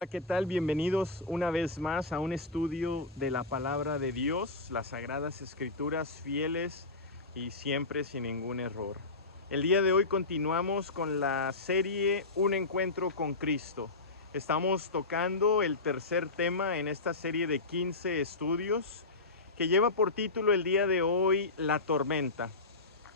Hola, ¿qué tal? Bienvenidos una vez más a un estudio de la palabra de Dios, las Sagradas Escrituras fieles y siempre sin ningún error. El día de hoy continuamos con la serie Un Encuentro con Cristo. Estamos tocando el tercer tema en esta serie de 15 estudios que lleva por título el día de hoy La Tormenta.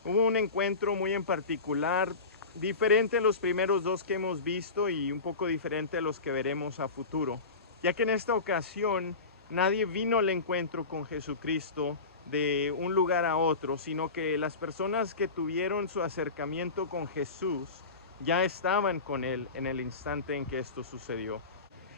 Hubo un encuentro muy en particular, diferente a los primeros dos que hemos visto y un poco diferente a los que veremos a futuro, ya que en esta ocasión nadie vino al encuentro con Jesucristo de un lugar a otro, sino que las personas que tuvieron su acercamiento con Jesús ya estaban con Él en el instante en que esto sucedió.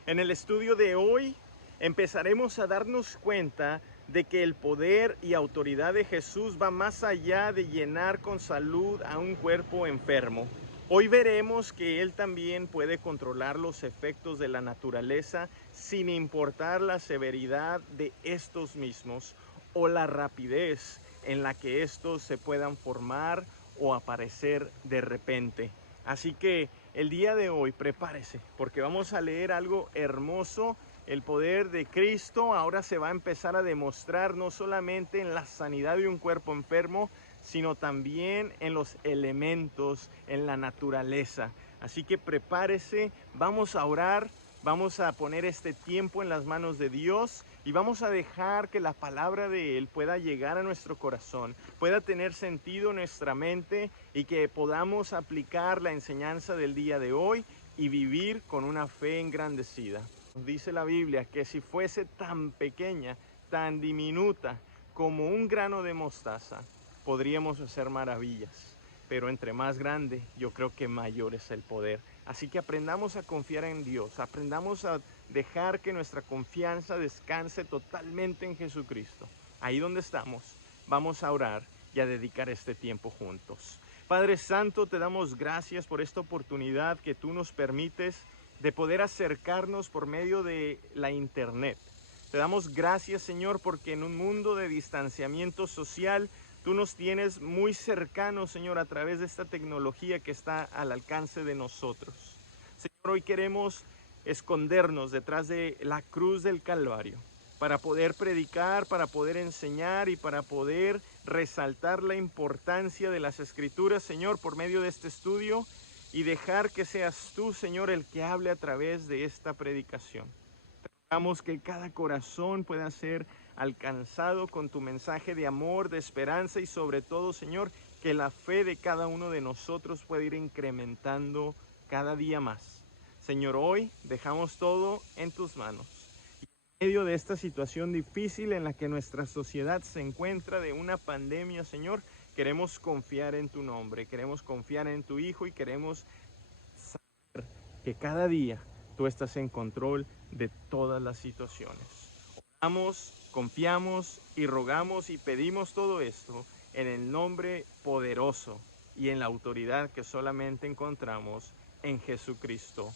En el estudio de hoy empezaremos a darnos cuenta de que el poder y autoridad de Jesús va más allá de llenar con salud a un cuerpo enfermo. Hoy veremos que Él también puede controlar los efectos de la naturaleza sin importar la severidad de estos mismos o la rapidez en la que estos se puedan formar o aparecer de repente. Así que el día de hoy prepárese porque vamos a leer algo hermoso. El poder de Cristo ahora se va a empezar a demostrar no solamente en la sanidad de un cuerpo enfermo, sino también en los elementos, en la naturaleza. Así que prepárese, vamos a orar, vamos a poner este tiempo en las manos de Dios y vamos a dejar que la palabra de Él pueda llegar a nuestro corazón, pueda tener sentido en nuestra mente y que podamos aplicar la enseñanza del día de hoy y vivir con una fe engrandecida. Dice la Biblia que si fuese tan pequeña, tan diminuta como un grano de mostaza, podríamos hacer maravillas. Pero entre más grande, yo creo que mayor es el poder. Así que aprendamos a confiar en Dios, aprendamos a dejar que nuestra confianza descanse totalmente en Jesucristo. Ahí donde estamos, vamos a orar y a dedicar este tiempo juntos. Padre Santo, te damos gracias por esta oportunidad que tú nos permites de poder acercarnos por medio de la internet. Te damos gracias, Señor, porque en un mundo de distanciamiento social, tú nos tienes muy cercanos, Señor, a través de esta tecnología que está al alcance de nosotros. Señor, hoy queremos escondernos detrás de la cruz del Calvario para poder predicar, para poder enseñar y para poder resaltar la importancia de las Escrituras, Señor, por medio de este estudio y dejar que seas tú, Señor, el que hable a través de esta predicación. Rogamos que cada corazón pueda ser alcanzado con tu mensaje de amor, de esperanza y sobre todo, Señor, que la fe de cada uno de nosotros pueda ir incrementando cada día más. Señor, hoy dejamos todo en tus manos. Y en medio de esta situación difícil en la que nuestra sociedad se encuentra de una pandemia, Señor, queremos confiar en tu nombre, queremos confiar en tu Hijo y queremos saber que cada día tú estás en control de todas las situaciones. Oramos, confiamos y rogamos y pedimos todo esto en el nombre poderoso y en la autoridad que solamente encontramos en Jesucristo.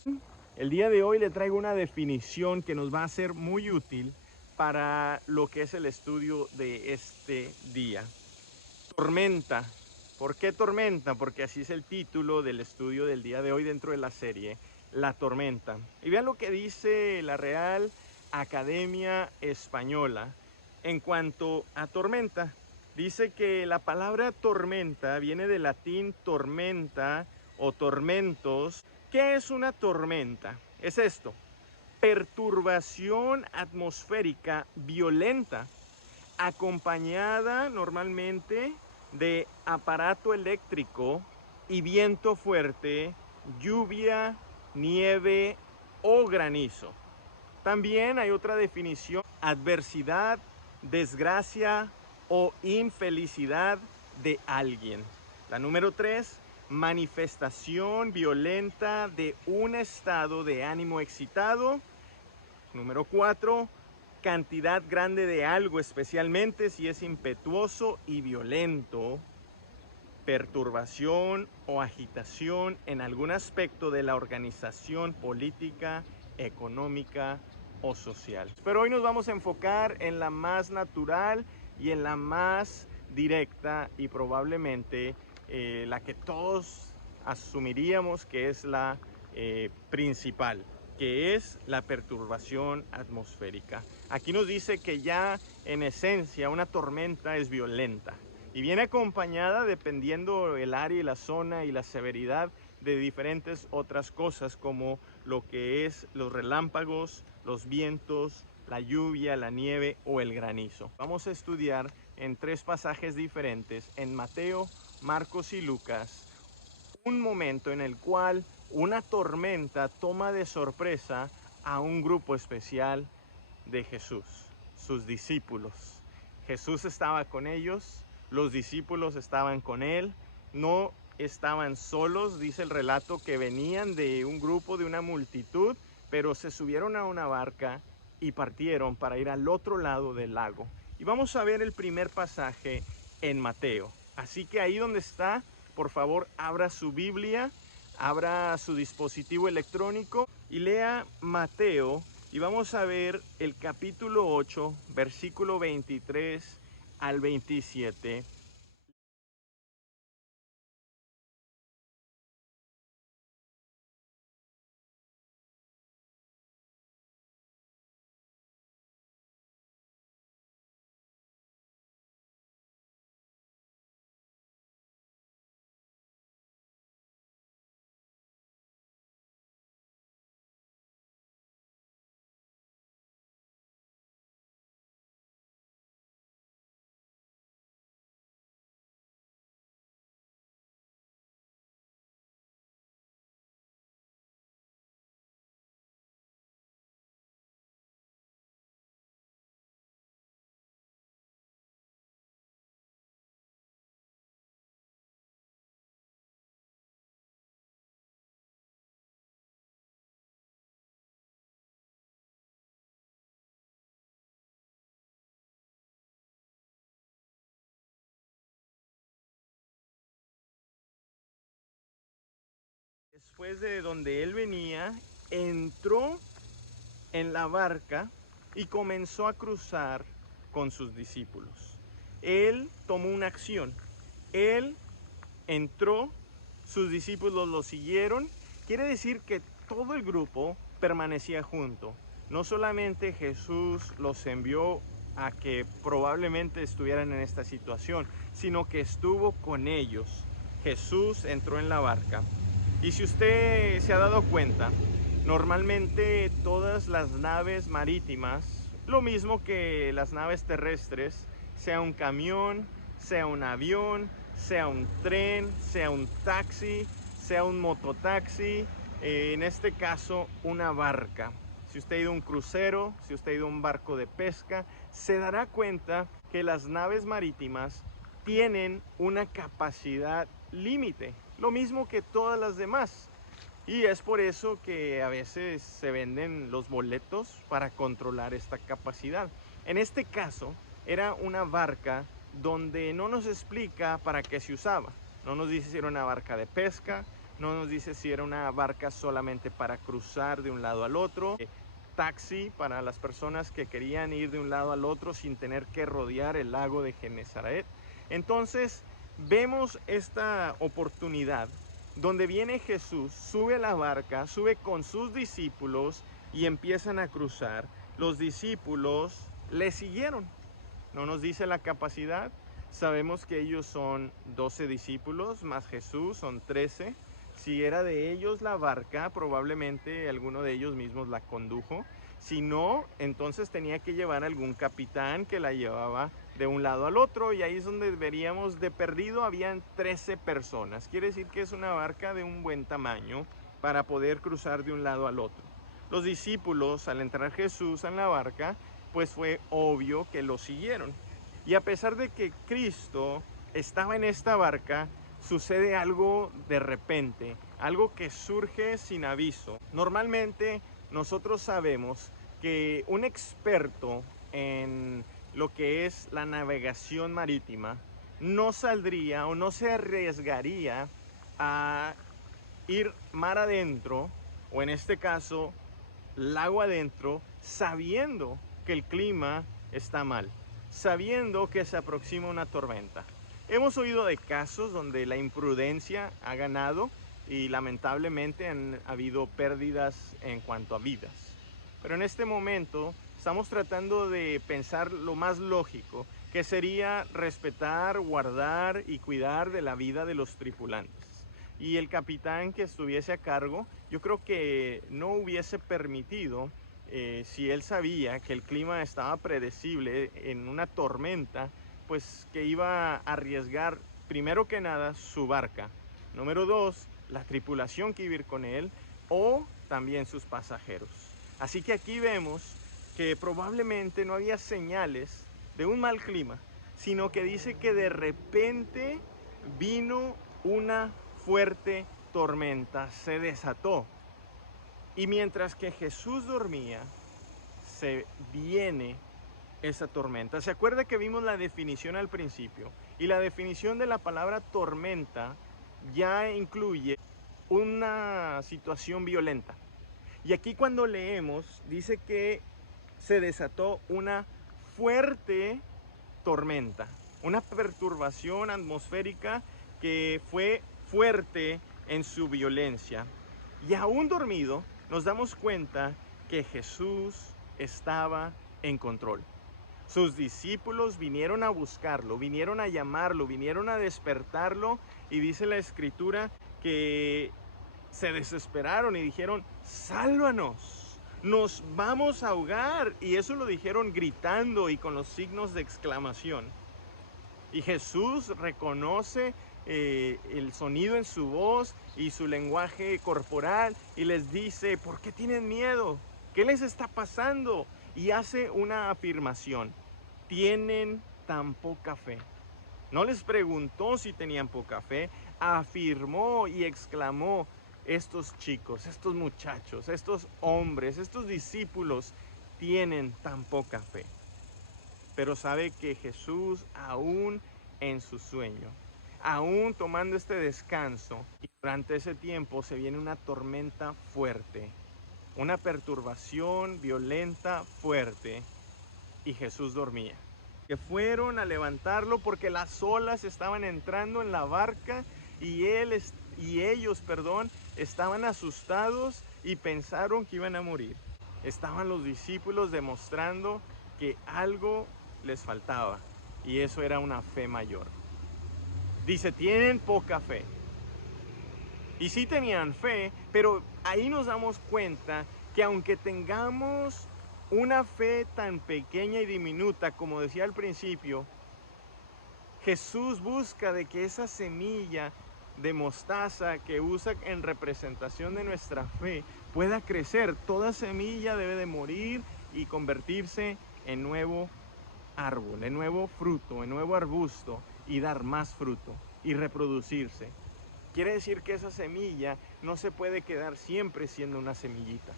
El día de hoy le traigo una definición que nos va a ser muy útil para lo que es el estudio de este día. Tormenta. ¿Por qué tormenta? Porque así es el título del estudio del día de hoy dentro de la serie, La Tormenta. Y vean lo que dice la Real Academia Española en cuanto a tormenta. Dice que la palabra tormenta viene del latín tormenta o tormentos. ¿Qué es una tormenta? Es esto: perturbación atmosférica violenta acompañada normalmente de aparato eléctrico y viento fuerte, lluvia, nieve o granizo. También hay otra definición: adversidad, desgracia o infelicidad de alguien. La número 3, manifestación violenta de un estado de ánimo excitado. Número 4, cantidad grande de algo, especialmente si es impetuoso y violento. Perturbación o agitación en algún aspecto de la organización política, económica o social. Pero hoy nos vamos a enfocar en la más natural y en la más directa y probablemente la que todos asumiríamos que es la principal. que es la perturbación atmosférica. Aquí nos dice que ya en esencia una tormenta es violenta y viene acompañada, dependiendo el área y la zona y la severidad, de diferentes otras cosas, como lo que es los relámpagos, los vientos, la lluvia, la nieve o el granizo. Vamos a estudiar en 3 pasajes diferentes, en Mateo, Marcos y Lucas, un momento en el cual una tormenta toma de sorpresa a un grupo especial de Jesús, sus discípulos. Jesús estaba con ellos, los discípulos estaban con él, no estaban solos, dice el relato que venían de un grupo, de una multitud, pero se subieron a una barca y partieron para ir al otro lado del lago. Y vamos a ver el primer pasaje en Mateo. Así que ahí donde está, por favor, abra su Biblia, abra su dispositivo electrónico y lea Mateo. Y vamos a ver el capítulo 8, versículo 23 al 27. Después de donde él venía, entró en la barca y comenzó a cruzar con sus discípulos. Él tomó una acción. Él entró, sus discípulos lo siguieron. Quiere decir que todo el grupo permanecía junto. No solamente Jesús los envió a que probablemente estuvieran en esta situación, sino que estuvo con ellos. Jesús entró en la barca. Y si usted se ha dado cuenta, normalmente todas las naves marítimas, lo mismo que las naves terrestres, sea un camión, sea un avión, sea un tren, sea un taxi, sea un mototaxi, en este caso una barca. Si usted ha ido a un crucero, si usted ha ido a un barco de pesca, se dará cuenta que las naves marítimas tienen una capacidad límite, lo mismo que todas las demás. Y es por eso que a veces se venden los boletos para controlar esta capacidad. En este caso, era una barca donde no nos explica para qué se usaba. No nos dice si era una barca de pesca, no nos dice si era una barca solamente para cruzar de un lado al otro, taxi para las personas que querían ir de un lado al otro sin tener que rodear el lago de Genesaret. Entonces, vemos esta oportunidad donde viene Jesús, sube a la barca, sube con sus discípulos y empiezan a cruzar. Los discípulos le siguieron. No nos dice la capacidad. Sabemos que ellos son 12 discípulos, más Jesús son 13. Si era de ellos la barca, probablemente alguno de ellos mismos la condujo. Si no, entonces tenía que llevar algún capitán que la llevaba de un lado al otro, y ahí es donde veríamos de perdido habían 13 personas. Quiere decir que es una barca de un buen tamaño para poder cruzar de un lado al otro. Los discípulos, al entrar Jesús en la barca, pues fue obvio que lo siguieron. Y a pesar de que Cristo estaba en esta barca, sucede algo de repente, algo que surge sin aviso. Normalmente nosotros sabemos que un experto en lo que es la navegación marítima no saldría o no se arriesgaría a ir mar adentro, o en este caso lago adentro, sabiendo que el clima está mal, sabiendo que se aproxima una tormenta. Hemos oído de casos donde la imprudencia ha ganado y lamentablemente han habido pérdidas en cuanto a vidas. Pero en este momento estamos tratando de pensar lo más lógico, que sería respetar, guardar y cuidar de la vida de los tripulantes. Y el capitán que estuviese a cargo, yo creo que no hubiese permitido, si él sabía que el clima estaba predecible en una tormenta, pues que iba a arriesgar primero que nada su barca, número 2, la tripulación que iba a ir con él, o también sus pasajeros. Así que aquí vemos que probablemente no había señales de un mal clima, sino que dice que de repente vino una fuerte tormenta, se desató. Y mientras que Jesús dormía, se viene esa tormenta. ¿Se acuerda que vimos la definición al principio? Y la definición de la palabra tormenta ya incluye una situación violenta. Y aquí cuando leemos, dice que se desató una fuerte tormenta, una perturbación atmosférica que fue fuerte en su violencia. Y aún dormido, nos damos cuenta que Jesús estaba en control. Sus discípulos vinieron a buscarlo, vinieron a llamarlo, vinieron a despertarlo, y dice la Escritura que se desesperaron y dijeron: sálvanos, nos vamos a ahogar. Y eso lo dijeron gritando y con los signos de exclamación. Y Jesús reconoce el sonido en su voz y su lenguaje corporal y les dice: ¿por qué tienen miedo? ¿Qué les está pasando? Y hace una afirmación: tienen tan poca fe. No les preguntó si tenían poca fe, afirmó y exclamó: estos chicos, estos muchachos, estos hombres, estos discípulos tienen tan poca fe. Pero sabe que Jesús, aún en su sueño, aún tomando este descanso, y durante ese tiempo se viene una tormenta fuerte, una perturbación violenta fuerte, y Jesús dormía. Que fueron a levantarlo porque las olas estaban entrando en la barca y ellos estaban asustados y pensaron que iban a morir. Estaban los discípulos demostrando que algo les faltaba, y eso era una fe mayor. Dice: tienen poca fe. Y sí tenían fe, pero ahí nos damos cuenta que aunque tengamos una fe tan pequeña y diminuta, como decía al principio, Jesús busca de que esa semilla de mostaza que usa en representación de nuestra fe pueda crecer. Toda semilla debe de morir y convertirse en nuevo árbol, en nuevo fruto, en nuevo arbusto, y dar más fruto y reproducirse. Quiere decir que esa semilla no se puede quedar siempre siendo una semillita,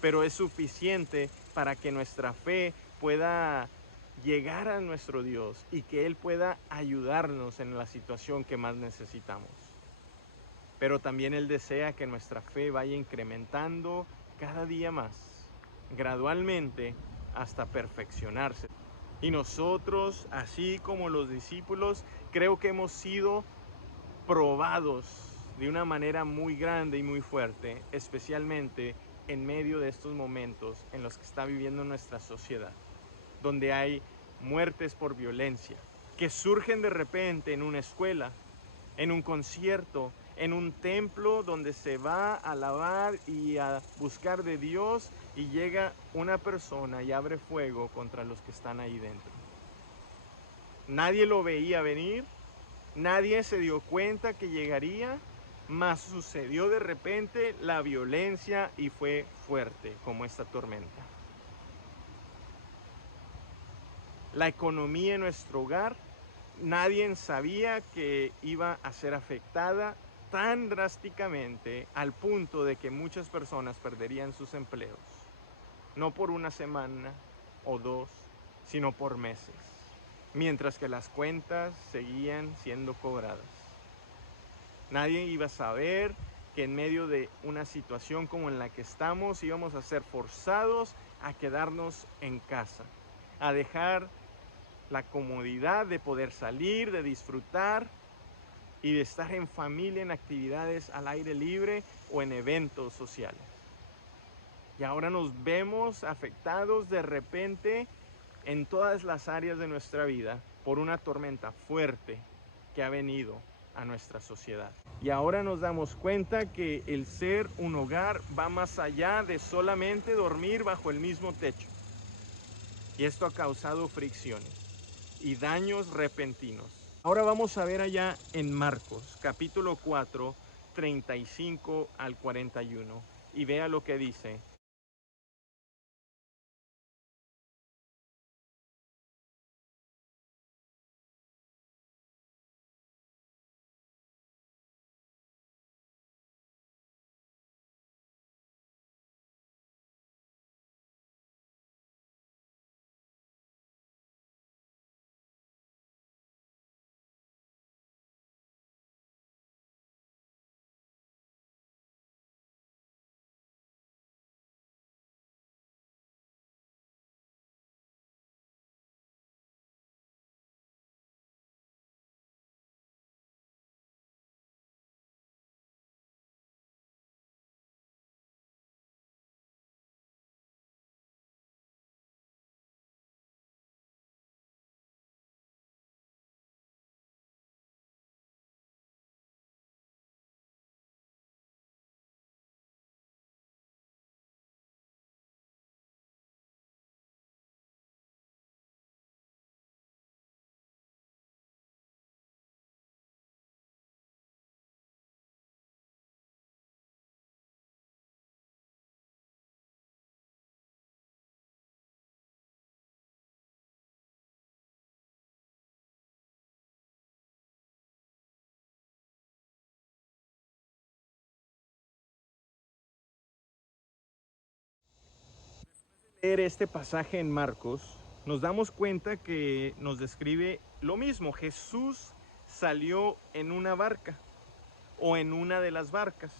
pero es suficiente para que nuestra fe pueda llegar a nuestro Dios y que Él pueda ayudarnos en la situación que más necesitamos. Pero también Él desea que nuestra fe vaya incrementando cada día más, gradualmente, hasta perfeccionarse. Y nosotros, así como los discípulos, creo que hemos sido probados de una manera muy grande y muy fuerte, especialmente en medio de estos momentos en los que está viviendo nuestra sociedad, donde hay muertes por violencia, que surgen de repente en una escuela, en un concierto, en un templo donde se va a alabar y a buscar de Dios, y llega una persona y abre fuego contra los que están ahí dentro. Nadie lo veía venir, nadie se dio cuenta que llegaría, mas sucedió de repente la violencia y fue fuerte como esta tormenta. La economía en nuestro hogar, nadie sabía que iba a ser afectada tan drásticamente al punto de que muchas personas perderían sus empleos, no por una semana o dos, sino por meses, mientras que las cuentas seguían siendo cobradas. Nadie iba a saber que en medio de una situación como en la que estamos íbamos a ser forzados a quedarnos en casa, a dejar la comodidad de poder salir, de disfrutar, y de estar en familia, en actividades al aire libre o en eventos sociales. Y ahora nos vemos afectados de repente en todas las áreas de nuestra vida por una tormenta fuerte que ha venido a nuestra sociedad. Y ahora nos damos cuenta que el ser un hogar va más allá de solamente dormir bajo el mismo techo. Y esto ha causado fricciones y daños repentinos. Ahora vamos a ver allá en Marcos, capítulo 4, 35 al 41. Y vea lo que dice. Leer este pasaje en Marcos, nos damos cuenta que nos describe lo mismo. Jesús salió en una barca o en una de las barcas.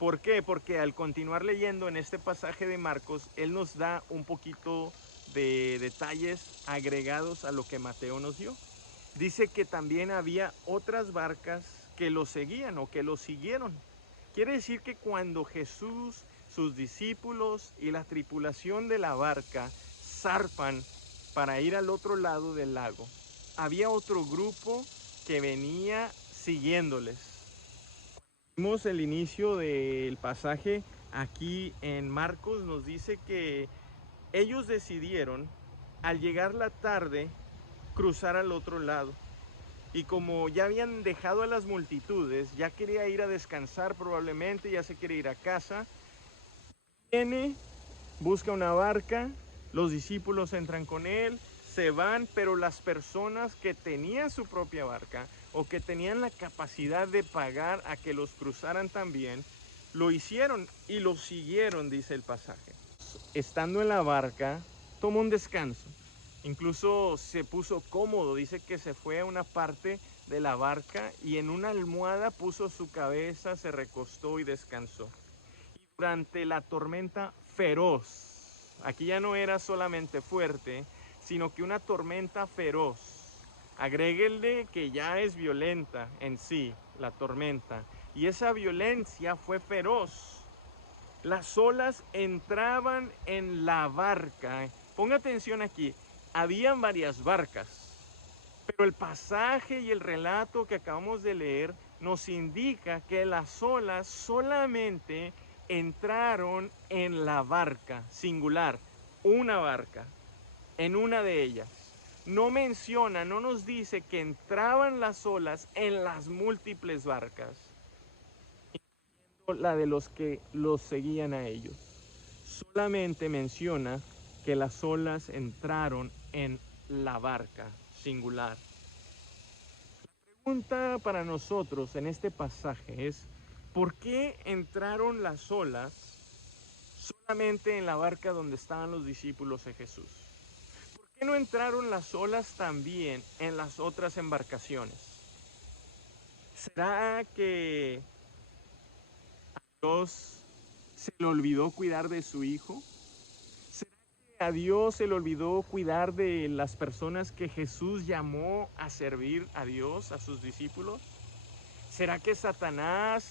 ¿Por qué? Porque al continuar leyendo en este pasaje de Marcos, él nos da un poquito de detalles agregados a lo que Mateo nos dio. Dice que también había otras barcas que lo seguían o que lo siguieron. Quiere decir que cuando Jesús, sus discípulos y la tripulación de la barca zarpan para ir al otro lado del lago, había otro grupo que venía siguiéndoles. Vimos el inicio del pasaje aquí en Marcos, nos dice que ellos decidieron, al llegar la tarde, cruzar al otro lado. Y como ya habían dejado a las multitudes, ya quería ir a descansar probablemente, ya se quiere ir a casa. Viene, busca una barca, los discípulos entran con él, se van, pero las personas que tenían su propia barca o que tenían la capacidad de pagar a que los cruzaran también, lo hicieron y lo siguieron, dice el pasaje. Estando en la barca, tomó un descanso. Incluso se puso cómodo, dice que se fue a una parte de la barca y en una almohada puso su cabeza, se recostó y descansó. Y durante la tormenta feroz, aquí ya no era solamente fuerte, sino que una tormenta feroz, agréguenle que ya es violenta en sí la tormenta, y esa violencia fue feroz. Las olas entraban en la barca. Ponga atención aquí, habían varias barcas, pero el pasaje y el relato que acabamos de leer nos indica que las olas solamente entraron en la barca, singular, una barca, en una de ellas. No menciona, no nos dice que entraban las olas en las múltiples barcas, la de los que los seguían a ellos. Solamente menciona que las olas entraron en la barca, singular. La pregunta para nosotros en este pasaje es, ¿por qué entraron las olas solamente en la barca donde estaban los discípulos de Jesús? ¿Por qué no entraron las olas también en las otras embarcaciones? ¿Será que a Dios se le olvidó cuidar de su hijo? ¿Será que a Dios se le olvidó cuidar de las personas que Jesús llamó a servir a Dios, a sus discípulos? ¿Será que Satanás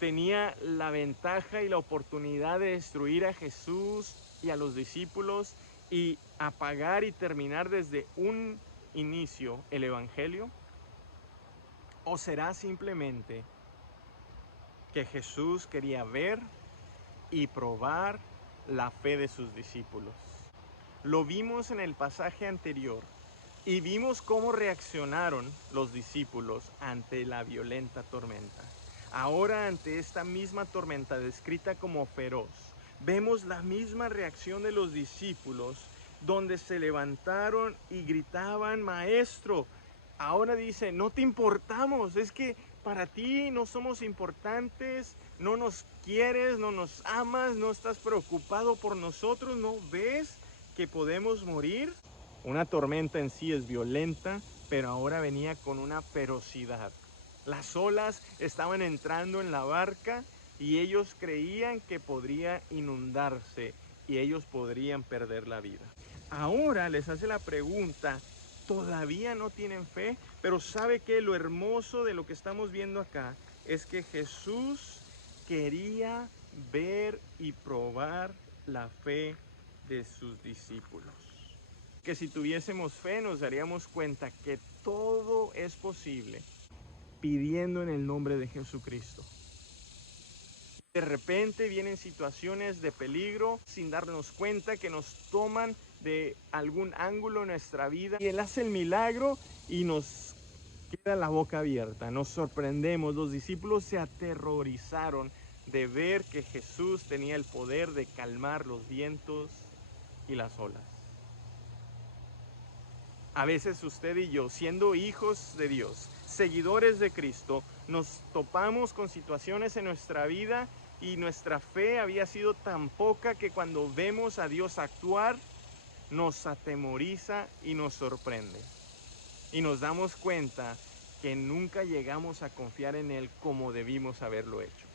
tenía la ventaja y la oportunidad de destruir a Jesús y a los discípulos y apagar y terminar desde un inicio el evangelio? ¿O será simplemente que Jesús quería ver y probar la fe de sus discípulos? Lo vimos en el pasaje anterior y vimos cómo reaccionaron los discípulos ante la violenta tormenta. Ahora, ante esta misma tormenta descrita como feroz, vemos la misma reacción de los discípulos, donde se levantaron y gritaban: Maestro. Ahora dice: no te importamos, es que para ti no somos importantes, no nos quieres, no nos amas, no estás preocupado por nosotros, ¿no ves que podemos morir? Una tormenta en sí es violenta, pero ahora venía con una ferocidad. Las olas estaban entrando en la barca y ellos creían que podría inundarse y ellos podrían perder la vida. Ahora les hace la pregunta: todavía no tienen fe, pero ¿sabe qué? Lo hermoso de lo que estamos viendo acá es que Jesús quería ver y probar la fe de sus discípulos. Que si tuviésemos fe nos daríamos cuenta que todo es posible pidiendo en el nombre de Jesucristo. De repente vienen situaciones de peligro sin darnos cuenta, que nos toman de algún ángulo en nuestra vida, y Él hace el milagro y nos queda la boca abierta, nos sorprendemos. Los discípulos se aterrorizaron de ver que Jesús tenía el poder de calmar los vientos y las olas. A veces usted y yo, siendo hijos de Dios, seguidores de Cristo, nos topamos con situaciones en nuestra vida y nuestra fe había sido tan poca que cuando vemos a Dios actuar, nos atemoriza y nos sorprende. Y nos damos cuenta que nunca llegamos a confiar en Él como debimos haberlo hecho.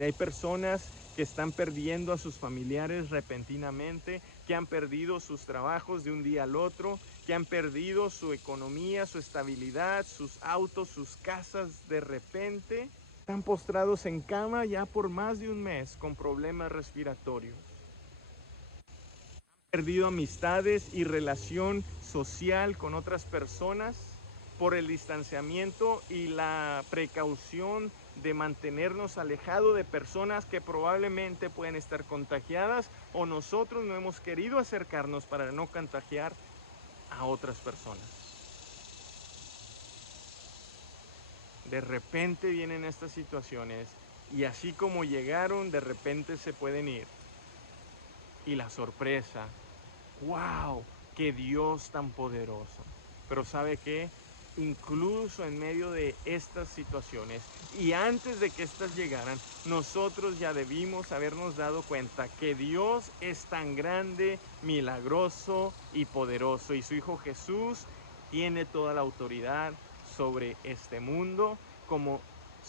Hay personas que están perdiendo a sus familiares repentinamente, que han perdido sus trabajos de un día al otro, que han perdido su economía, su estabilidad, sus autos, sus casas de repente. Están postrados en cama ya por más de un mes con problemas respiratorios. Han perdido amistades y relación social con otras personas por el distanciamiento y la precaución de mantenernos alejados de personas que probablemente pueden estar contagiadas, o nosotros no hemos querido acercarnos para no contagiar a otras personas. De repente vienen estas situaciones y así como llegaron, de repente se pueden ir. Y la sorpresa: ¡wow! ¡Qué Dios tan poderoso! Pero ¿sabe qué? Incluso en medio de estas situaciones y antes de que estas llegaran, nosotros ya debimos habernos dado cuenta que Dios es tan grande, milagroso y poderoso, y su Hijo Jesús tiene toda la autoridad sobre este mundo como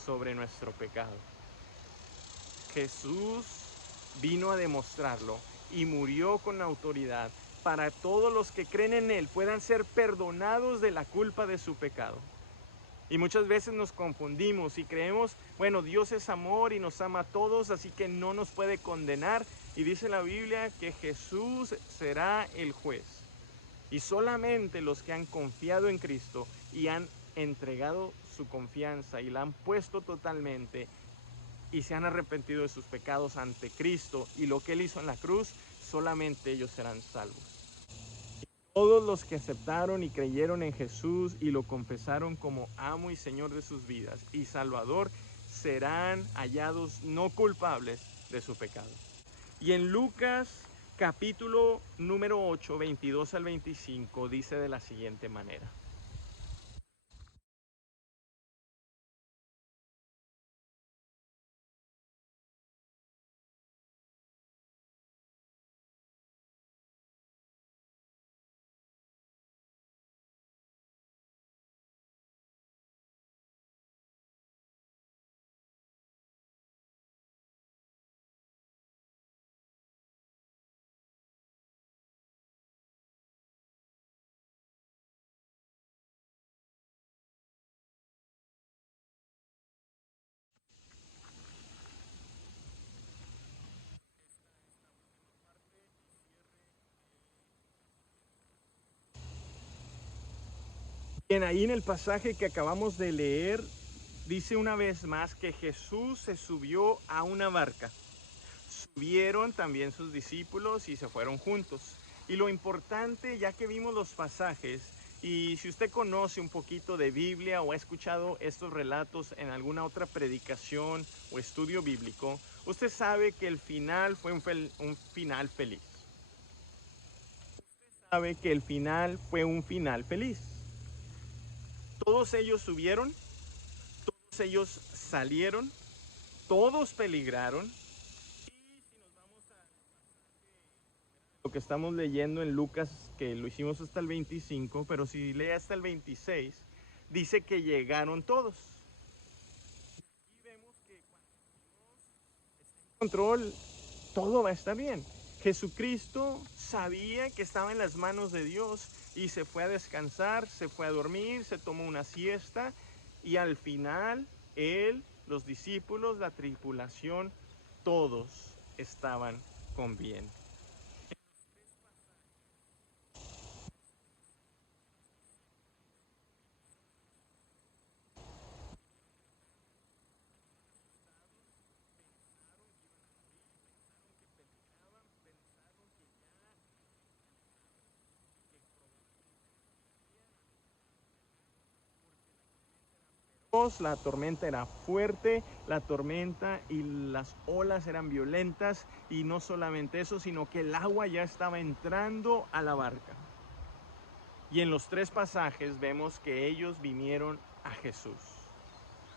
sobre nuestro pecado. Jesús vino a demostrarlo y murió con autoridad para todos los que creen en Él puedan ser perdonados de la culpa de su pecado. Y muchas veces nos confundimos y creemos, bueno, Dios es amor y nos ama a todos, así que no nos puede condenar. Y dice la Biblia que Jesús será el juez. Y solamente los que han confiado en Cristo y han entregado su confianza y la han puesto totalmente y se han arrepentido de sus pecados ante Cristo y lo que Él hizo en la cruz, solamente ellos serán salvos. Todos los que aceptaron y creyeron en Jesús y lo confesaron como amo y Señor de sus vidas y Salvador, serán hallados no culpables de su pecado. Y en Lucas capítulo número 8, 22 al 25, dice de la siguiente manera: Bien, ahí en el pasaje que acabamos de leer, dice una vez más que Jesús se subió a una barca. Subieron también sus discípulos y se fueron juntos. Y lo importante, ya que vimos los pasajes, y si usted conoce un poquito de Biblia o ha escuchado estos relatos en alguna otra predicación o estudio bíblico, usted sabe que el final fue un final feliz. Sabe que el final fue un final feliz. Todos ellos subieron, todos ellos salieron, todos peligraron. Lo que estamos leyendo en Lucas, que lo hicimos hasta el 25, pero si lee hasta el 26, dice que llegaron todos. Y vemos que cuando Dios está en control, todo va a estar bien. Jesucristo sabía que estaba en las manos de Dios y se fue a descansar, se fue a dormir, se tomó una siesta y al final él, los discípulos, la tripulación, todos estaban con bien. La tormenta era fuerte, la tormenta y las olas eran violentas y no solamente eso, sino que el agua ya estaba entrando a la barca. Y en los tres pasajes vemos que ellos vinieron a Jesús.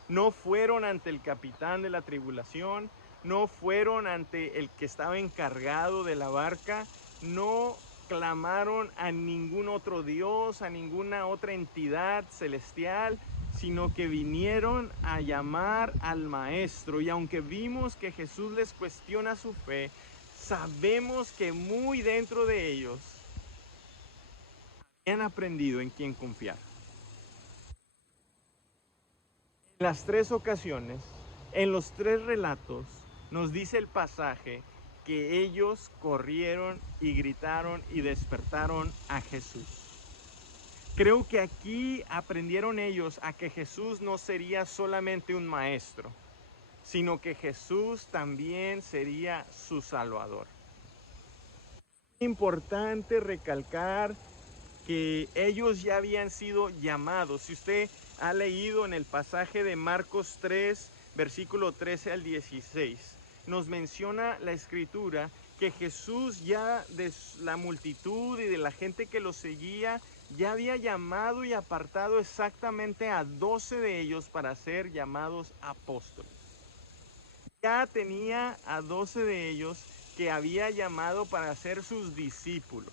No fueron ante el capitán de la tribulación, no fueron ante el que estaba encargado de la barca, no clamaron a ningún otro Dios, a ninguna otra entidad celestial, sino que vinieron a llamar al Maestro. Y aunque vimos que Jesús les cuestiona su fe, sabemos que muy dentro de ellos han aprendido en quién confiar. En las tres ocasiones, en los tres relatos, nos dice el pasaje que ellos corrieron y gritaron y despertaron a Jesús. Creo que aquí aprendieron ellos a que Jesús no sería solamente un maestro, sino que Jesús también sería su Salvador. Es importante recalcar que ellos ya habían sido llamados. Si usted ha leído en el pasaje de Marcos 3, versículo 13 al 16, nos menciona la escritura que Jesús ya de la multitud y de la gente que lo seguía, ya había llamado y apartado exactamente a 12 de ellos para ser llamados apóstoles. Ya tenía a 12 de ellos que había llamado para ser sus discípulos.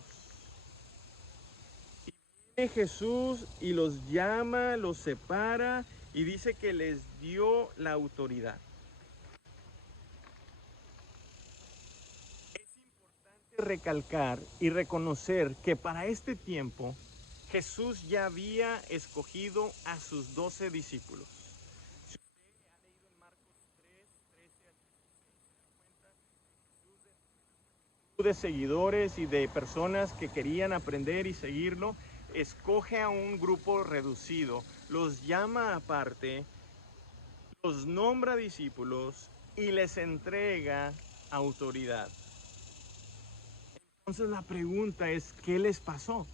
Jesús y los llama, los separa y dice que les dio la autoridad. Es importante recalcar y reconocer que para este tiempo Jesús ya había escogido a sus 12 discípulos. Si usted ha leído en Marcos 3, 13 al 16, se da cuenta de seguidores y de personas que querían aprender y seguirlo, escoge a un grupo reducido, los llama aparte, los nombra discípulos y les entrega autoridad. Entonces la pregunta es, ¿qué les pasó?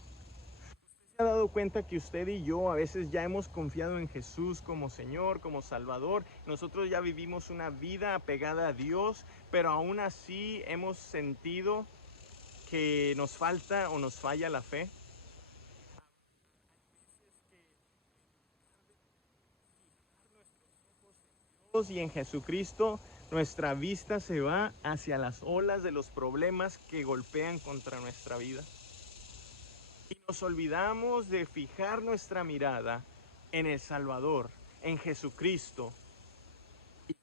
¿Se ha dado cuenta que usted y yo a veces ya hemos confiado en Jesús como Señor, como Salvador? Nosotros ya vivimos una vida apegada a Dios, pero aún así hemos sentido que nos falta o nos falla la fe. Y en Jesucristo nuestra vista se va hacia las olas de los problemas que golpean contra nuestra vida. Y nos olvidamos de fijar nuestra mirada en el Salvador, en Jesucristo, y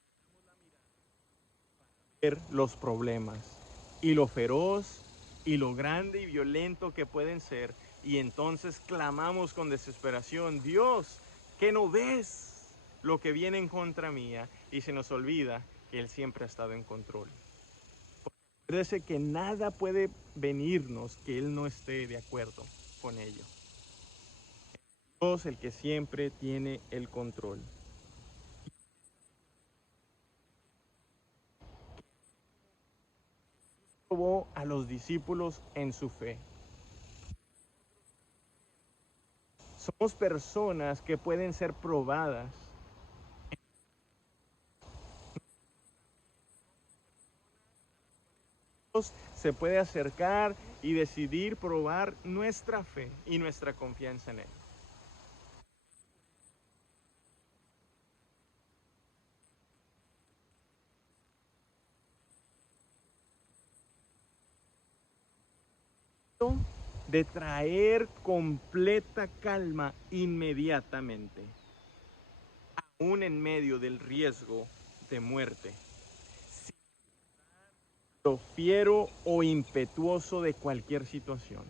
ver los problemas y lo feroz y lo grande y violento que pueden ser. Y entonces clamamos con desesperación, Dios, ¿qué no ves lo que viene en contra mía? Y se nos olvida que Él siempre ha estado en control. Acuérdese que nada puede venirnos que Él no esté de acuerdo con ello. Dios el que siempre tiene el control. Probó a los discípulos en su fe. Somos personas que pueden ser probadas. Dios se puede acercar y decidir probar nuestra fe y nuestra confianza en Él. De traer completa calma inmediatamente, aún en medio del riesgo de muerte, lo fiero o impetuoso de cualquier situación.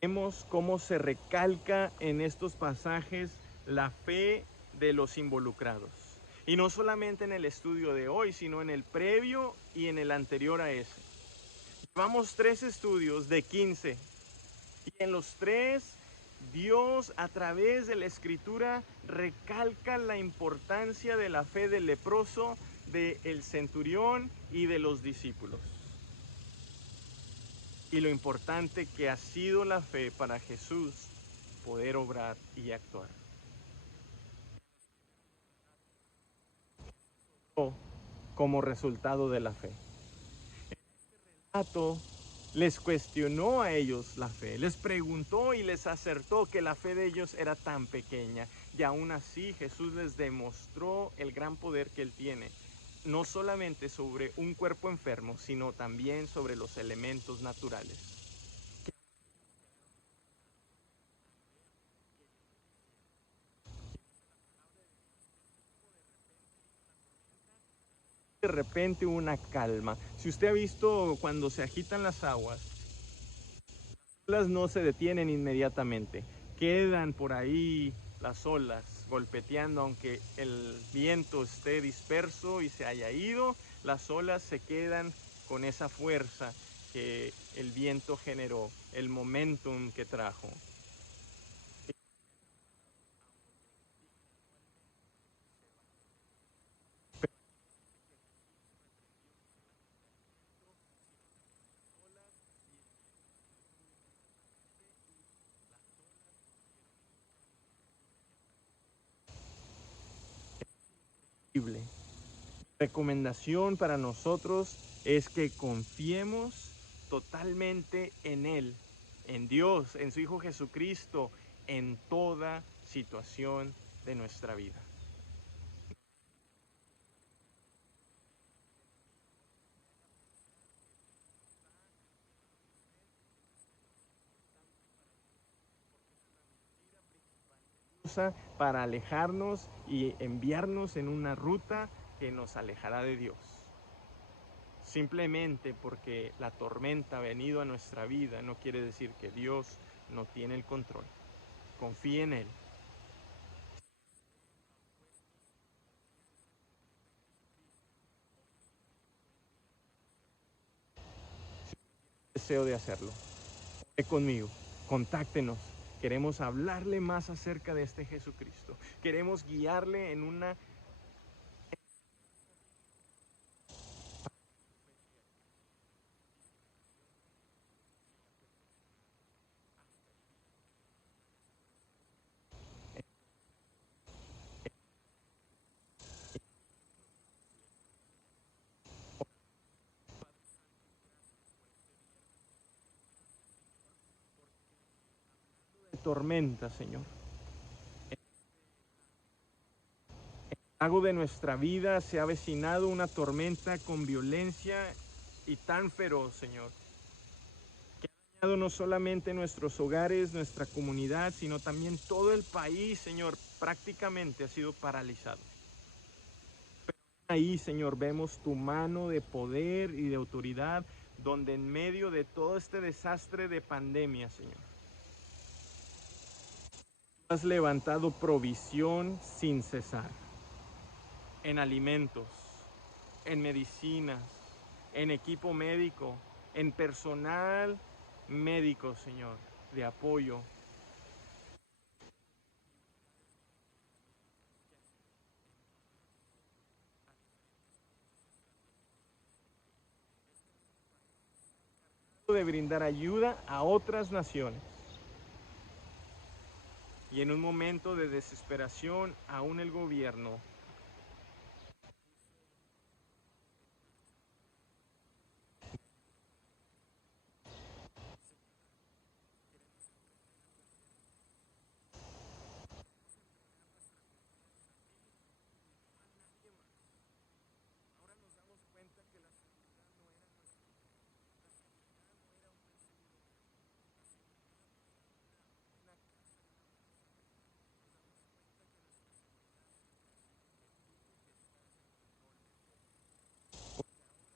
Vemos cómo se recalca en estos pasajes la fe de los involucrados. Y no solamente en el estudio de hoy, sino en el previo y en el anterior a ese. Llevamos 3 estudios de 15. Y en los 3, Dios a través de la escritura recalca la importancia de la fe del leproso, del centurión y de los discípulos. Y lo importante que ha sido la fe para Jesús poder obrar y actuar. Como resultado de la fe. El relato les cuestionó a ellos la fe, les preguntó y les acertó que la fe de ellos era tan pequeña. Y aún así Jesús les demostró el gran poder que Él tiene, no solamente sobre un cuerpo enfermo, sino también sobre los elementos naturales. De repente una calma. Si usted ha visto cuando se agitan las aguas, las no se detienen inmediatamente, quedan por ahí las olas golpeteando, aunque el viento esté disperso y se haya ido, las olas se quedan con esa fuerza que el viento generó, el momentum que trajo. Recomendación para nosotros es que confiemos totalmente en Él, en Dios, en su Hijo Jesucristo, en toda situación de nuestra vida. Para alejarnos y enviarnos en una ruta que nos alejará de Dios. Simplemente porque la tormenta ha venido a nuestra vida no quiere decir que Dios no tiene el control. Confíe en Él. Deseo de hacerlo. Esté conmigo, contáctenos. Queremos hablarle más acerca de este Jesucristo. Queremos guiarle en una tormenta, Señor. Lago de nuestra vida se ha avecinado una tormenta con violencia y tan feroz, Señor, que ha dañado no solamente nuestros hogares, nuestra comunidad, sino también todo el país, Señor, prácticamente ha sido paralizado. Ahí, Señor, vemos tu mano de poder y de autoridad, donde en medio de todo este desastre de pandemia, Señor, has levantado provisión sin cesar, en alimentos, en medicinas, en equipo médico, en personal médico, Señor, de apoyo. De brindar ayuda a otras naciones. Y en un momento de desesperación, aún el gobierno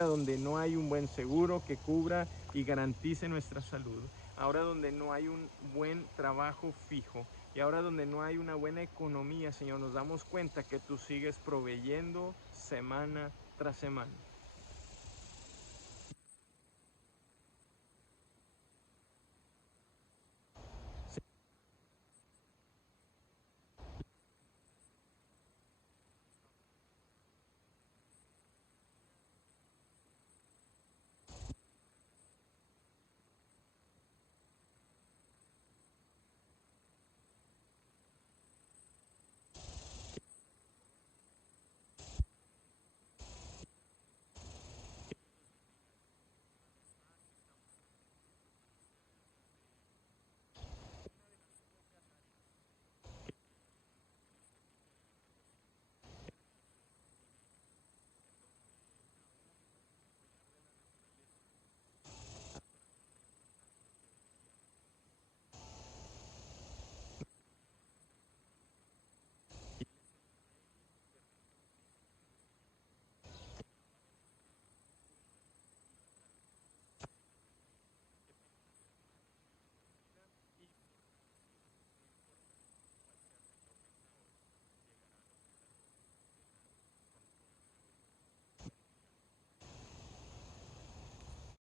donde no hay un buen seguro que cubra y garantice nuestra salud, ahora donde no hay un buen trabajo fijo y ahora donde no hay una buena economía, Señor, nos damos cuenta que tú sigues proveyendo semana tras semana.